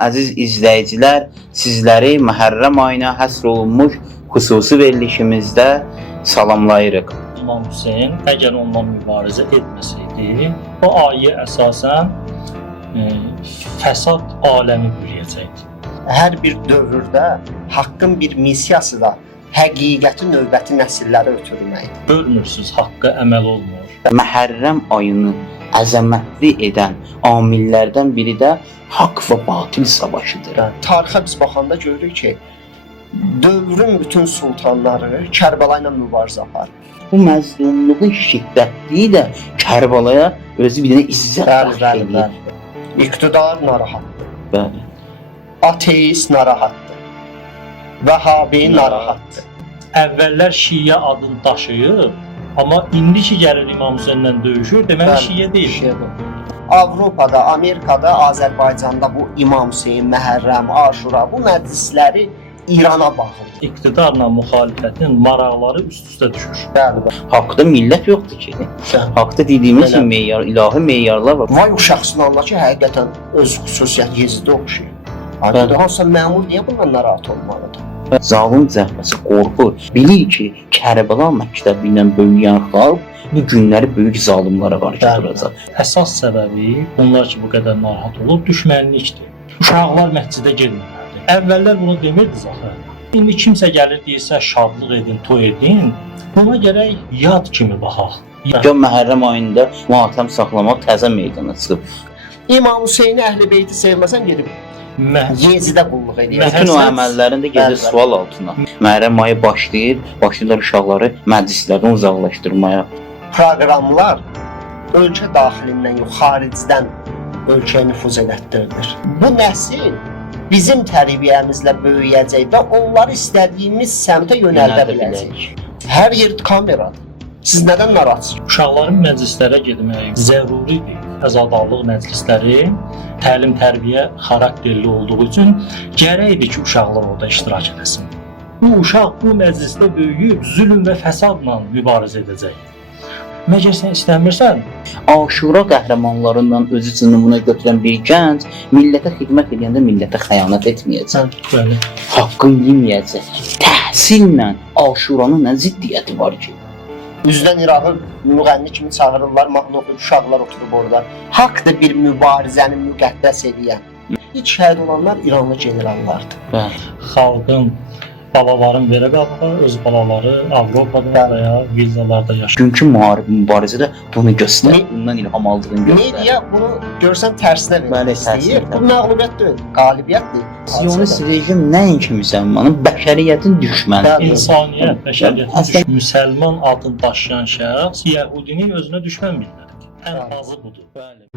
Əziz izləyicilər, sizləri Məhərrəm ayına həsr olunmuş xüsusi verilişimizdə salamlayırıq. İmam Hüseyin əgər ondan mübarizə etməsəydi, o ayə əsasən fəsad aləmi bürüyəcəkdi. Hər bir dövrdə haqqın bir missiyası da həqiqəti növbəti nəsillərə ötürməkdir. Görmürsünüz, haqqa əməl olmur. Məhərrəm ayını əzəmətli edən amillərdən biri də haqq və batil savaşıdır. Tarixə biz baxanda görürük ki, dövrün bütün sultanları Kərbəla ilə mübarizə aparır. Bu məzlumluğun şiddətliyi də Kərbalaya özü bir dənə izzət bəxş edir. İqtidar narahatdır. Bəli. Ateist narahatdır. Vəhabi narahatdır. Əvvəllər Şiə adını daşıyıb, amma indi ki gəlir İmam Hüseyinlə döyüşür, deməli Şiə deyil. Avropada, Amerikada, Azərbaycanda bu İmam Hüseyin, Məhərrəm, Aşura bu məclisləri İrana bağlıdır. İqtidarla müxalifətin maraqları üst-üstə düşür. Bəli. Haqda millət yoxdur ki. Haqda dediyimiz kimi meyar, ilahi meyarlar var. Vay o şəxsin anla ki, həqiqətən öz xüsusiyyət Yezidə oxşayır. Ancaq hansısa məmur niyə bundan narahat olmalıdır? Zalım cəhbəsi qorxur. Bilir ki, Kərbəla məktəbi ilə böyüyən xalq bu günləri böyük zalimlara qarşı duracaq. Əsas səbəbi bunlar ki, bu qədər narahat olur, düşmənlikdir. Uşaqlar məscidə getmirlərdi. Əvvəllər bunu demirdiniz axı. İndi kimsə gəlir deyirsə şadlıq edin, toy edin, buna gərək yad kimi baxaq. Gör Məhərrəm ayında matəm saxlamaq təzə meydana çıxıb. İmam Hüseyni Əhl-i-Beyti sevməsən gedib Yezidə qulluq edir. Bütün o əməllərində gedir sual altına. Məhərrəm ayı başlayırlar uşaqları məclislərdən uzaqlaşdırmaya. Proqramlar ölkə daxilindən yox, xaricdən ölkəyə nüfuz elətdirilir. Bu nəsil bizim tərbiyəmizlə böyüyəcək və onları istədiyimiz səmtə yönəldə biləcək. Hər yer kameradır. Siz nədən narahatsınız? Uşaqların məclislərə getməyi zəruridir. Azadlıq məclisləri təlim-tərbiyə xarakterli olduğu üçün gərəkdir ki, uşaqlar orada iştirak etsin. Bu uşaq bu məclisdə böyüyüb zülm və fəsadla mübarizə edəcək. Məgər sən istəmirsən? Aşura qəhrəmanlarından özü üçün nümunə götürən bir gənc millətə xidmət edəndə millətə xəyanət etməyəcək. Bəli. Haqqını yeməyəcək. Təhsillə Aşuranın nə ziddiyyəti var ki? Üzdən İrağı müğənni kimi çağırırlar, mahnı oxuyub uşaqlar oturub orada. Haqqdır bir mübarizəni müqəddəs edən. İlk şəhid olanlar İranlı generallardır. Bəli. Xalqın, balaların verə qabağa, öz balaları Avropada və ya vizalarda yaşayır. Çünki mübarizədə bunu göstərir, bundan ilham aldığını göstərir. Media bunu görsən tərsinə vermək istəyir. Bu məğlubiyyət deyil, qalibiyyətdir. Siyonist rejim nəinki müsəlmanın, bəşəriyyətin düşmənidir. İnsaniyyət, bəşəriyyətin müsəlman adını daşıyan şəxs Yəhudini özünə düşmən bilməlidir. Ən azı budur. Bəli.